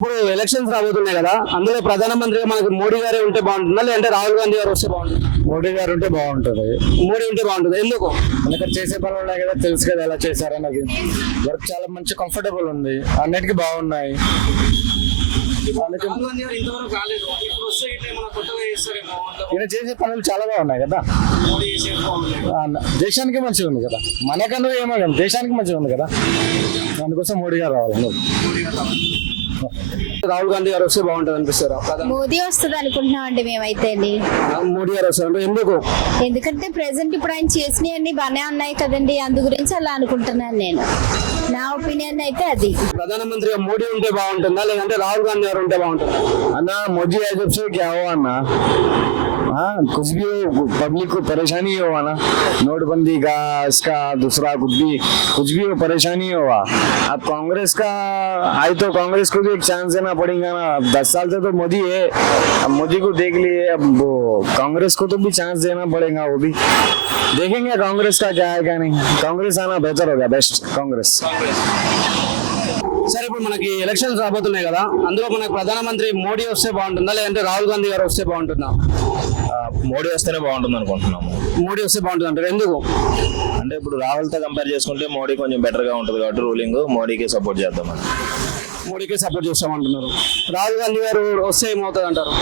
ఇప్పుడు ఎలక్షన్స్ రాబోతున్నాయి కదా, అందులో ప్రధానమంత్రిగా మనకి మోడీ గారే ఉంటే బాగుంటుందా, లేదంటే రాహుల్ గాంధీ గారు వస్తే బాగుంటుంది? మోడీ గారు ఉంటే బాగుంటుంది. మోడీ ఉంటే బాగుంటుంది. ఎందుకు? ఎందుకంటే చేసే పనులు ఉన్నాయి కదా, తెలుసు కదా ఎలా చేశారన్నది. వర్క్ చాలా మంచి కంఫర్టబుల్ ఉంది, అన్నిటికీ బాగున్నాయి. రాహుల్ గాంధీ గారు ఇంతవరకు రాలేదు, ఇప్పుడు వస్తే ఇట్లా ఏమైనా కొత్తగా చేస్తారేమో. ఈయన చేసే పనులు చాలా బాగున్నాయి కదా, మోడీ చేసేది బాగుంది. దేశానికి మంచిగా ఉంది కదా, మనకన్నా ఏమో కానీ దేశానికి మంచిగా ఉంది కదా, అందుకోసం మోడీ గారు రావాలి. రాహుల్ గాంధీ గారు వస్తే బాగుంటుంది అనిపిస్తారా? మోదీ వస్తుంది అనుకుంటున్నాం అండి మేమైతే అండి. మోడీ గారు వస్తారు ఎందుకు? ఎందుకంటే ప్రెసెంట్ ఇప్పుడు ఆయన చేసినవన్నీ బాగానే ఉన్నాయి కదండి, అందు గురించి అలా అనుకుంటున్నాను నేను. నా ఒపీనియన్ అయితే అది. ప్రధానమంత్రిగా మోడీ ఉంటే బాగుంటుందా, లేదంటే రాహుల్ గాంధీ గారు ఉంటే బాగుంటుందా? अन्ना मोदी आए जब से क्या हुआ अन्ना, हाँ कुछ भी हो, पब्लिक को परेशानी ही हुआ ना, नोटबंदी का इसका दूसरा कुछ भी हो परेशानी हुआ. अब कांग्रेस का आई तो कांग्रेस को भी एक चांस देना पड़ेगा ना. 10 साल से तो मोदी है, अब मोदी को देख लिए, अब वो कांग्रेस को तो भी चांस देना पड़ेगा. वो भी देखेंगे कांग्रेस का क्या है क्या नहीं. कांग्रेस आना बेहतर होगा, बेस्ट कांग्रेस. సరే, ఇప్పుడు మనకి ఎలక్షన్స్ రాబోతున్నాయి కదా, అందులో మనకి ప్రధానమంత్రి మోడీ వస్తే బాగుంటుందా, లేదంటే రాహుల్ గాంధీ గారు వస్తే బాగుంటుందా? మోడీ వస్తేనే బాగుంటుంది అనుకుంటున్నాము. మోడీ వస్తే బాగుంటుంది అంటారు, ఎందుకు? అంటే ఇప్పుడు రాహుల్తో కంపేర్ చేసుకుంటే మోడీ కొంచెం బెటర్ గా ఉంటుంది కాబట్టి రూలింగ్ మోడీకి సపోర్ట్ చేద్దామని. మోడీకే సపోర్ట్ చేస్తామంటున్నారు. రాహుల్ గాంధీ గారు వస్తే ఏమవుతుంది అంటారు?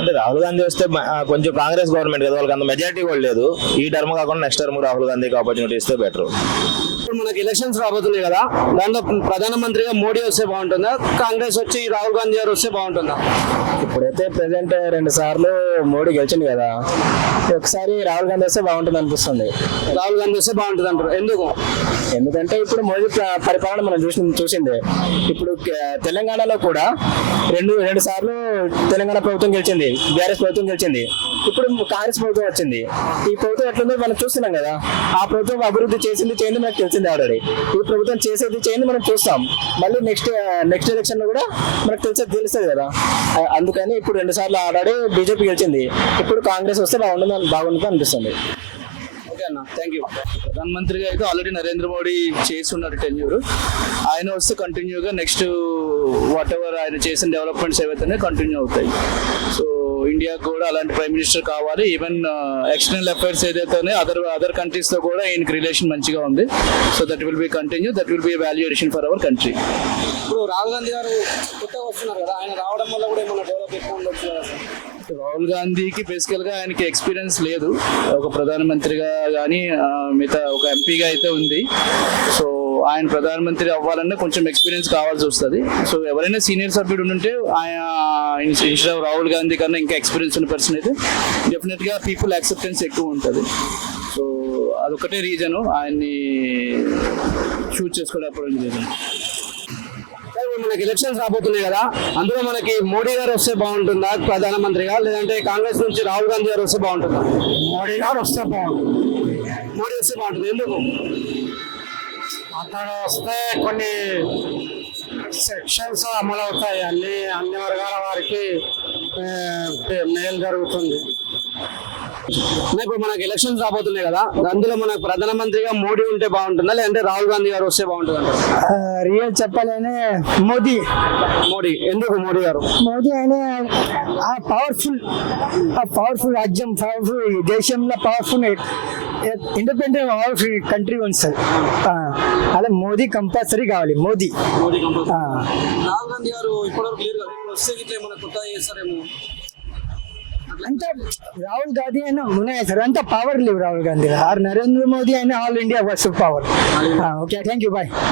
అంటే రాహుల్ గాంధీ వస్తే కొంచెం కాంగ్రెస్ గవర్నమెంట్ కదా, వాళ్ళకి అంత మెజారిటీ కూడా లేదు. ఈ టర్మ్ కాకుండా నెక్స్ట్ టర్మ్ రాహుల్ గాంధీకి ఆపర్చునిటీ ఇస్తే బెటర్. ఇప్పుడు మనకి ఎలక్షన్స్ రాబోతున్నాయి కదా, దాంట్లో ప్రధానమంత్రిగా మోడీ వస్తే బాగుంటుందా, కాంగ్రెస్ వచ్చి రాహుల్ గాంధీ గారు వస్తే బాగుంటుందా? ఇప్పుడైతే ప్రెసెంట్ 2 సార్లు మోడీ గెలిచింది కదా, ఒకసారి రాహుల్ గాంధీ వస్తే బాగుంటుంది అనిపిస్తుంది. రాహుల్ గాంధీ వస్తే బాగుంటుంది అంటారు, ఎందుకు? ఎందుకంటే ఇప్పుడు మోడీ పరిపాలన మనం చూసిందే. ఇప్పుడు తెలంగాణలో కూడా రెండు సార్లు తెలంగాణ ప్రభుత్వం గెలిచింది, బీఆర్ఎస్ ప్రభుత్వం గెలిచింది. ఇప్పుడు కాంగ్రెస్ ప్రభుత్వం వచ్చింది. ఈ ప్రభుత్వం ఎట్లుందో మనం చూస్తున్నాం కదా, ఆ ప్రభుత్వం అభివృద్ధి చేసింది మనకు తెలిసింది ఆల్రెడీ. ఈ ప్రభుత్వం చేసింది మనం చూస్తాం. మళ్ళీ నెక్స్ట్ ఎలక్షన్ లో కూడా మనకు తెలుస్తుంది కదా. అందుకని ఇప్పుడు 2 సార్లు ఆల్రెడీ బీజేపీ గెలిచింది, ఇప్పుడు కాంగ్రెస్ వస్తే బాగుంటుంది అనిపిస్తుంది. Thank you. ప్రధానమంత్రిగా అయితే ఆల్రెడీ నరేంద్ర మోడీ చేస్తున్నారు టెన్యూర్. ఆయన వస్తే కంటిన్యూగా నెక్స్ట్ వాట్ ఎవర్ ఆయన చేసిన డెవలప్మెంట్స్ ఏవైతే కంటిన్యూ అవుతాయి. సో ఇండియాకు కూడా అలాంటి ప్రైమ్ మినిస్టర్ కావాలి. ఈవెన్ ఎక్స్టర్నల్ అఫైర్స్ ఏదైతే అదర్ కంట్రీస్ తో కూడా ఈయనకి రిలేషన్ మంచిగా ఉంది. So that will be continue, that will be value addition for our country. ఇప్పుడు రాహుల్ గాంధీ గారు కొత్తగా వస్తున్నారు కదా, ఆయన రావడం వల్ల కూడా ఏమైనా డెవలప్ ఎక్కువ ఉండొచ్చు కదా సార్? రాహుల్ గాంధీకి బేసికల్ గా ఆయనకి ఎక్స్పీరియన్స్ లేదు ఒక ప్రధానమంత్రిగా కానీ, మిగతా ఒక ఎంపీగా అయితే ఉంది. సో ఆయన ప్రధానమంత్రి అవ్వాలన్నా కొంచెం ఎక్స్పీరియన్స్ కావాల్సి వస్తుంది. సో ఎవరైనా సీనియర్ సభ్యుడు ఉంటే ఆయన ఇన్స్టెడ్ ఆఫ్ రాహుల్ గాంధీ కన్నా ఇంకా ఎక్స్పీరియన్స్ ఉన్న పర్సన్ అయితే డెఫినెట్ గా పీపుల్ యాక్సెప్టెన్స్ ఎక్కువ ఉంటుంది. సో అదొకటే రీజన్ ఆయన్ని చూస్ చేసుకోవడం రీజన్. మనకి ఎలక్షన్స్ రాబోతున్నాయి కదా, అందులో మనకి మోడీ గారు వస్తే బాగుంటుందా ప్రధానమంత్రిగా, లేదంటే కాంగ్రెస్ నుంచి రాహుల్ గాంధీ గారు వస్తే బాగుంటుందా? మోడీ గారు వస్తే బాగుంటుంది. మోడీ వస్తే బాగుంటుంది, ఎందుకు? అతను వస్తే కొన్ని సెక్షన్స్ అమలు అవుతాయి, అన్ని వర్గాల వారికి మేలు జరుగుతుంది. ఇప్పుడు మనకి ఎలక్షన్స్ రాబోతున్నాయి కదా, అందులో మనకు ప్రధానమంత్రిగా మోడీ ఉంటే బాగుంటుందా, లేదంటే రాహుల్ గాంధీ గారు వస్తే బాగుంటుంది అంటారు? రియల్ చెప్పాలని మోదీ. ఎందుకు మోడీ గారు? మోదీ ఆయన పవర్ఫుల్ రాజ్యం, పవర్ఫుల్ దేశంలో పవర్ఫుల్ ఇండిపెండెంట్ పవర్ఫుల్ కంట్రీ ఉంది. అలా మోదీ కంపల్సరీ కావాలి. మోదీ రాహుల్ గాంధీ గారు ఇప్పటివరకు లేరు కదా, వస్తే ఇట్లా ఏమైనా కొత్తగా చేస్తారేమో అంత. రాహుల్ గాంధీ అయినా ఉన్నాయి సార్, అంత పవర్ లేవు రాహుల్ గాంధీ. నరేంద్ర మోదీ అయినా all India first power. Okay, thank you, bye.